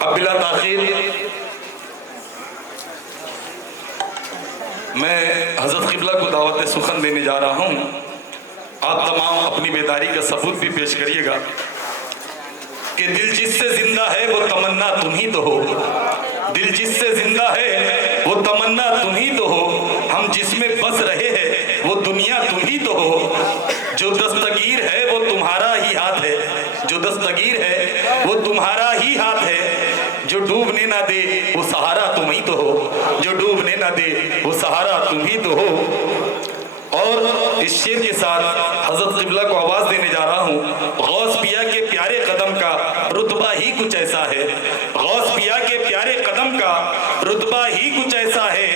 अब बिला ताखीर मैं हज़रत क़िबला को दावत सुखन देने जा रहा हूँ। आप तमाम अपनी बेदारी का सबूत भी पेश करिएगा कि दिल जिससे जिंदा है वो तमन्ना तुम ही तो हो। दिल जिससे जिंदा है वो तमन्ना तुम ही तो हो। हम जिसमें बस रहे हैं वो दुनिया तुम ही तो हो। जो दस्तगीर है वो तुम्हारा ही हाथ है। जो दस्तगीर है वो तुम्हारा ही हाथ है। जो डूबने ना दे वो सहारा तुम ही तो हो। जो डूबने ना दे वो सहारा तुम ही तो हो। और इस शेर के साथ हज़रत क़िबला को आवाज़ देने जा रहा हूँ। गौस पिया के प्यारे कदम का रुतबा ही कुछ ऐसा है। गौस पिया के प्यारे कदम का रुतबा ही कुछ ऐसा है।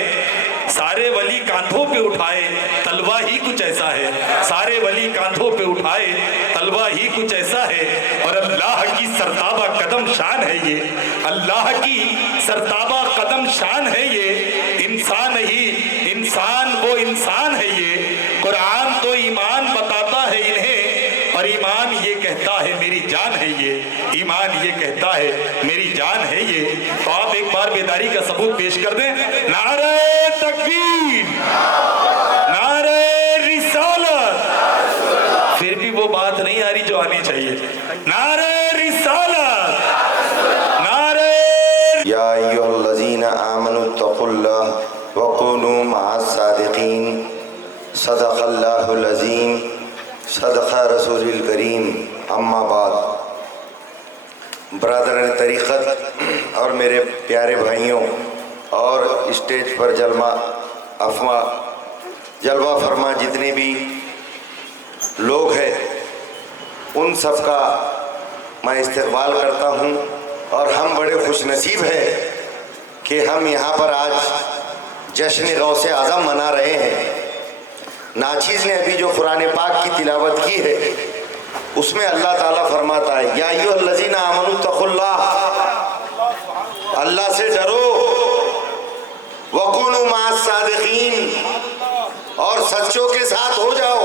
सारे वली कांधों पे उठाए तलवा ही कुछ ऐसा है। सारे वली कांधों पे उठाए तलवा ही कुछ ऐसा है। और अल्लाह की सरताबा कदम शान है ये। अल्लाह की सरताबा कदम शान है ये। इंसान ही इंसान वो इंसान है ये। कुरान तो ईमान बताता है इन्हें और ईमान ये कहता है मेरी जान है ये। ईमान ये कहता है मेरी जान है ये। तो आप एक बार बेदारी का सबूत पेश कर दें। नारे तकबीर, नारे रिसालत। फिर भी वो बात नहीं आ रही जो आनी चाहिए। नारे रिसालत, नारे या अय्युहल्लज़ीना आमनु तक़ुल्लाह वकुनू मअस-सादिक़ीन। सदक़ल्लाहुल अज़ीम, सदक़ रसूलिल करीम। अम्मा बाद, बरादरान तरीक़त और मेरे प्यारे भाइयों और स्टेज पर जलवा फरमा जितने भी लोग हैं उन सब का मैं इस्तक़बाल करता हूँ। और हम बड़े खुशनसीब हैं कि हम यहाँ पर आज जश्न गौसे आज़म मना रहे हैं। नाचीज़ ने अभी जो कुरान पाक की तिलावत की है उसमें अल्लाह ताला फरमाता है या अय्युहल्लज़ीना आमनु तक़ुल्लाह, अल्लाह से डरो, वकुनू मअस-सादिक़ीन, और सच्चों के साथ हो जाओ।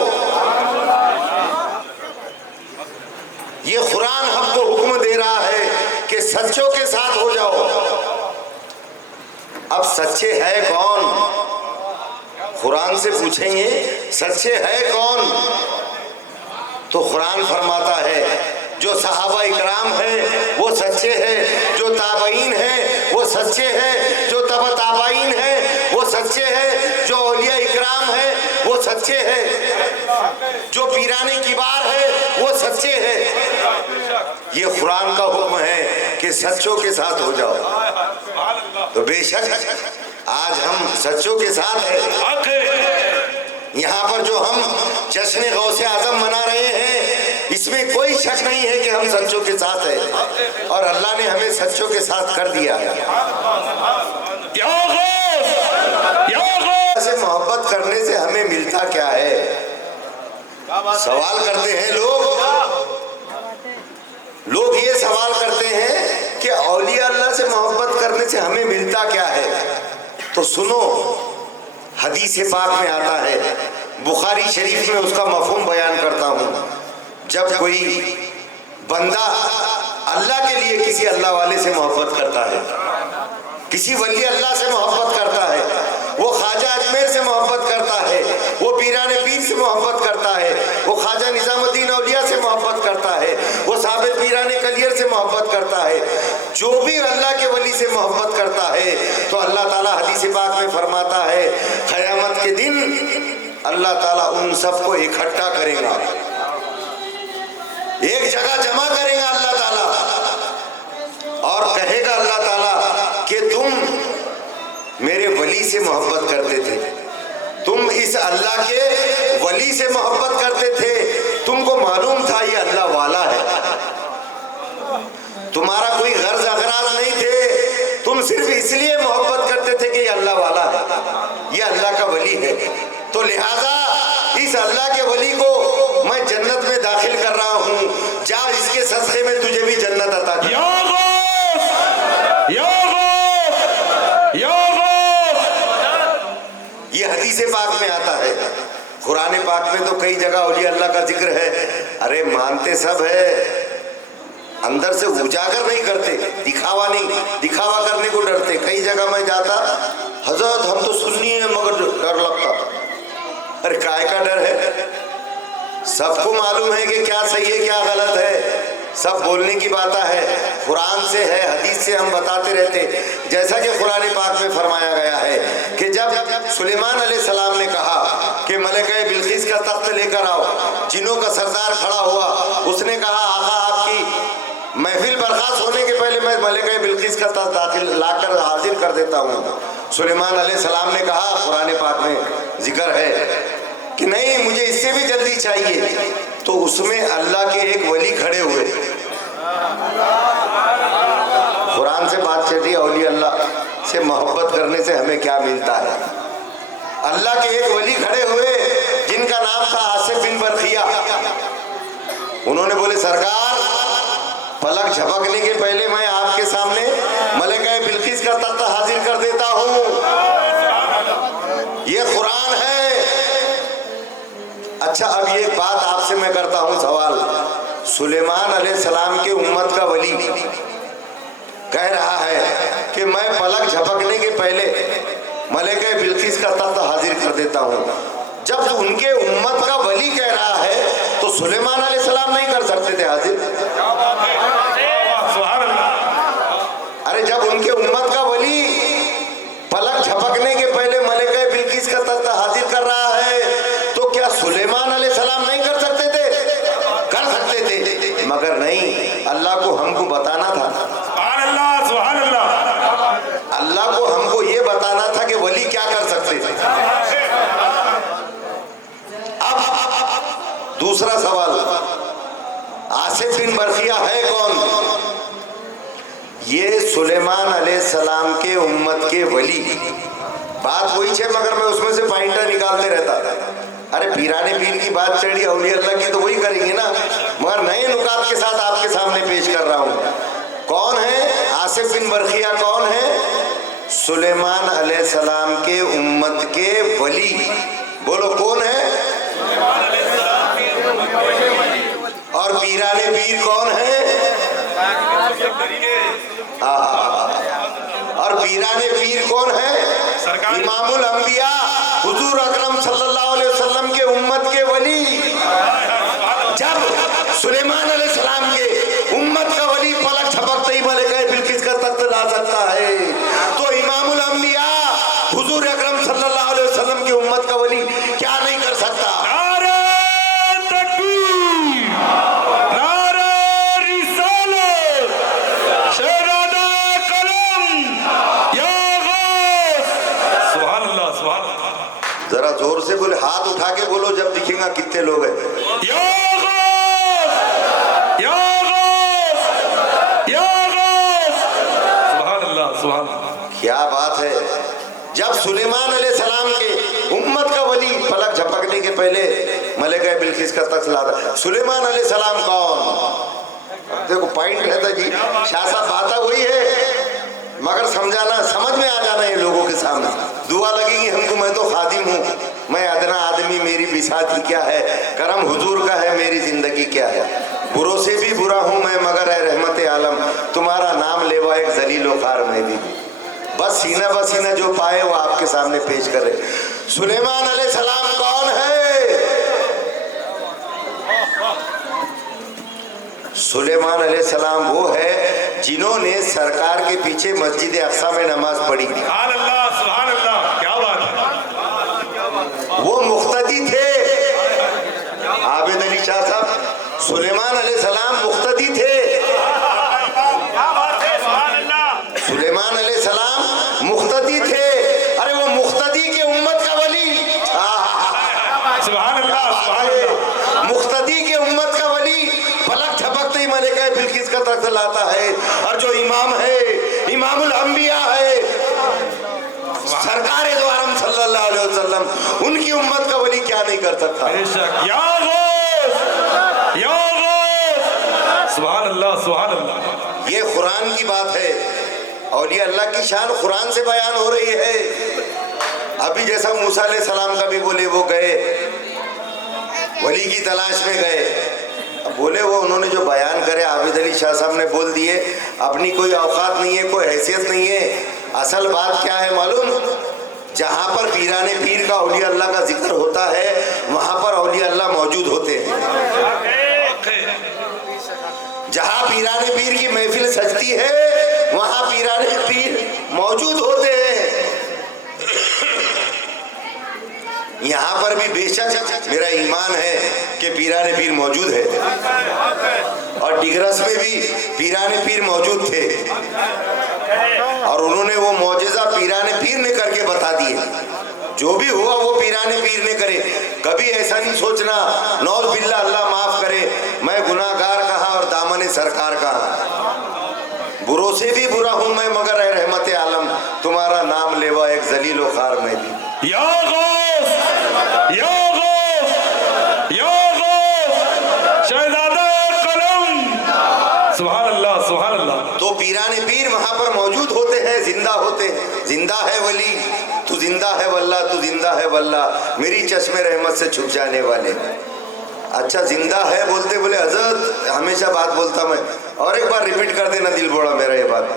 ये कुरान हमको हुक्म दे रहा है कि सच्चों के साथ हो जाओ। अब सच्चे है कौन? कुरान से पूछेंगे सच्चे है कौन? तो कुरान फरमाता है जो सहाबा इकराम है वो सच्चे हैं। जो ताबईन है वो सच्चे हैं। जो तबा ताबईन है वो सच्चे हैं। जो औलिया इकराम है वो सच्चे हैं। जो पीराने किबार है वो सच्चे हैं। ये कुरान का हुक्म है कि सच्चों के साथ हो जाओ। तो बेशक आज हम सच्चों के साथ हैं। यहाँ पर जो हम जश्न गौसे आज़म मना रहे हैं इसमें कोई शक नहीं है कि हम सच्चों के साथ हैं। और अल्लाह ने हमें सच्चों के साथ कर दिया है। से मोहब्बत करने से हमें मिलता क्या है? सवाल करते हैं लोग ये सवाल करते हैं कि औलिया अल्लाह से मोहब्बत करने से हमें मिलता क्या है? तो सुनो, हदीस पाक में आता है, बुखारी शरीफ में उसका मफ़हूम बयान करता हूँ। जब कोई बंदा अल्लाह के लिए किसी अल्लाह वाले से मोहब्बत करता है, किसी वली अल्लाह से मोहब्बत करता है, वो ख्वाजा अजमेर से मोहब्बत करता है, वो पीराने पीर से मोहब्बत करता है, वो ख्वाजा निज़ामुद्दीन औलिया से मोहब्बत करता है, वो साबित पीराने कलियर से मोहब्बत करता है। जो भी अल्लाह के वली से मोहब्बत करता है तो अल्लाह ताला हदीस पाक में फरमाता है क़यामत के दिन अल्लाह ताला उन सबको इकट्ठा करेगा, एक जगह जमा करेगा अल्लाह ताला, और कहेगा अल्लाह ताला कि तुम मेरे वली से मोहब्बत करते थे, तुम इस अल्लाह के वली से मोहब्बत करते थे, तुमको मालूम था ये अल्लाह वाला है, तुम्हारा कोई गर्ज अगराज नहीं थे, तुम सिर्फ इसलिए मोहब्बत करते थे कि ये अल्लाह वाला है, ये अल्लाह का वली है। तो लिहाजा इस अल्लाह के वली को मैं जन्नत में दाखिल कर रहा हूँ, जा इसके सदक़े में तुझे भी जन्नत अता की। ये हदीस पाक में आता है। कुरान पाक में तो कई जगह औलिया अल्लाह का जिक्र है। अरे मानते सब है, अंदर से उजागर नहीं करते, दिखावा नहीं। सबको मालूम है कि क्या सही है क्या गलत है, सब बोलने की बात है, कुरान से है, हदीस से हम बताते रहते। जैसा कि कुरान पाक में फरमाया गया है कि जब सुलेमान अलैहिस्सलाम ने कहा कि मलिका बिल्किस का तख्त लेकर आओ, जिनों का सरदार खड़ा हुआ, उसने कहा आका आपकी महफिल बर्खास्त होने के पहले मैं मलिका बिल्किस का तख्त दाखिल लाकर हाजिर कर देता हूँ। सुलेमान अलैहिस्सलाम ने कहा, कुरान पाक में जिक्र है कि नहीं मुझे इससे भी जल्दी चाहिए। तो उसमें अल्लाह के एक वली खड़े हुए, कुरान से बात चल रही है, औलिया अल्लाह से मोहब्बत करने से हमें क्या मिलता है। अल्लाह के एक वली खड़े हुए जिनका नाम था आसिफ बिन बरखिया। उन्होंने बोले सरकार, पलक झपकने के पहले मैं आपके सामने मलिका बिल्किस का तख्त हाजिर कर देता हूँ। ये कुरान है। अच्छा, अब ये बात आपसे मैं करता हूँ सवाल। सुलेमान अलैहिस्सलाम के उम्मत का वली कह रहा है कि मैं पलक झपकने के पहले मलिका बिल्किस का तख्त हाजिर कर देता हूँ। जब उनके उम्मत का वली कह रहा है तो सुलेमान अलैहिस्सलाम नहीं कर सकते थे हाजिर? अरे जब उनके उम्मत का वली पलक झपकने के पहले मलिका बिल्किस का तख्त हाजिर कर रहा है तो क्या सुलेमान अलैहिस्सलाम नहीं कर सकते थे? कर सकते थे, मगर नहीं, अल्लाह को हमको बताना था। सुभान अल्लाह। अल्लाह को हमको ये बताना था कि वली क्या कर सकते थे। अब दूसरा सवाल, आसिफ बिन बरखिया है कौन? ये सुलेमान अलैहिस्सलाम के उम्मत के वली। बात वही है, मगर मैं उसमें से पॉइंटर निकालते रहता था। अरे पीराने पीर की बात चढ़ी, औलिया अल्लाह की तो वही करेंगे ना, मगर नए नुकात के साथ आपके सामने पेश कर रहा हूँ। कौन है आसिफ बिन बरखिया? कौन है? सुलेमान अलैहिस्सलाम के उम्मत के वली। बोलो कौन है? और पीराने पीर कौन है? और पीराने पीर कौन है? इमामुल अंबिया हुजूर अकरम सल्लल्लाहु अलैहि वसल्लम के उम्मत के वली। जब सुलेमान अलैहिस्सलाम के उम्मत का वली पलक झपकते ही मलिका बिल्किस का तख्त ला सकता है, तो इमामुल अंबिया हुजूर अकरम सल्लल्लाहु अलैहि वसल्लम की उम्मत का वली क्या नहीं कर सकता? जरा जोर से बोले, हाथ उठा के बोलो जब दिखेगा कितने लोग हैं। क्या बात है। जब सुलेमान अलैहिस्सलाम के उम्मत का वली पलक झपकने के पहले मलिका बिल्किस का तख्त लाता। सुलेमान अलैहिस्सलाम कौन? देखो पॉइंट रहता जी, शाह साहब बात वही है, मगर समझाना, समझ में आ जाना है लोगों के सामने। दुआ लगेगी हमको, मैं तो खादिम हूँ, मैं अदना आदमी, मेरी बिसाती क्या है, करम हुजूर का है, मेरी जिंदगी क्या है। बुरों से भी बुरा हूँ मैं, मगर है रहमत आलम, तुम्हारा नाम लेवा एक जलीलो खार में भी। बस सीना बसीना जो पाए वो आपके सामने पेश कर रहे। सुलेमान अलैहिस्सलाम कौन है? सुलेमान अलैहिस्सलाम वो है जिन्होंने सरकार के पीछे मस्जिद अक्सा में नमाज पढ़ी। सुभान अल्लाह, सुभान अल्लाह, क्या बात है। वो मुख्तदी थे। आबिद अली शाह साहब, सुलेमान अलैहिस्सलाम मुख्तदी थे। सुलेमान अलैहिस्सलाम मुख्तदी थे। अरे वो मुख्तदी के उम्मत का वली। सुभान अल्लाह, सुभान अल्लाह। मुख्तदी के उम्मत का वली पलक झपकते ही मलिका बिल्किस का तख्त लाता है। और जो इमाम है, इमामुल अंबिया है, सरकार दो आलम सल्लल्लाहु अलैहि वसल्लम, उनकी उम्मत का वली क्या नहीं कर सकता? सुभान अल्लाह, सुभान अल्लाह। ये कुरान की बात है, औलिया अल्लाह की शान कुरान से बयान हो रही है। अभी जैसा मूसा अलैहिस्सलाम का भी बोले, वो गए वली की तलाश में गए, बोले वो उन्होंने जो बयान करे आबिद अली शाह साहब ने बोल दिए, अपनी कोई औकात नहीं है, कोई हैसियत नहीं है। असल बात क्या है मालूम? जहाँ पर पीराने पीर का औलिया अल्लाह का जिक्र होता है वहाँ पर औलिया अल्लाह मौजूद होते हैं। जहाँ पीराने पीर की महफिल सजती है वहाँ पीराने पीर मौजूद होते हैं। यहाँ पर भी बेशक मेरा ईमान है कि पीराने पीर मौजूद है, और डिगरस में भी पीराने पीर मौजूद थे, और उन्होंने वो मौजज़ा पीराने पीर ने करके बता दिए। जो भी हुआ वो पीराने पीर ने करे। कभी ऐसा नहीं सोचना नौज बिल्ला अल्लाह माफ करे मैं गुनाहगार कहा और दामने सरकार कहा। बुरों से भी बुरा हूँ मैं मगर ए रहमत आलम तुम्हारा नाम लेवा एक जलील व खार में भी। या गौस, या गौस, या गौस, शहजादा कलम। सुभान अल्लाह, सुभान अल्लाह। तो पीराने पीर वहां पर मौजूद होते हैं, जिंदा होते हैं। जिंदा है वली, तू जिंदा है वल्ला, तू जिंदा है वल्ला, मेरी चश्मे रहमत से छुप जाने वाले। अच्छा जिंदा है बोलते बोले हजरत हमेशा बात बोलता मैं, और एक बार रिपीट कर देना दिल बोड़ा मेरा ये बात।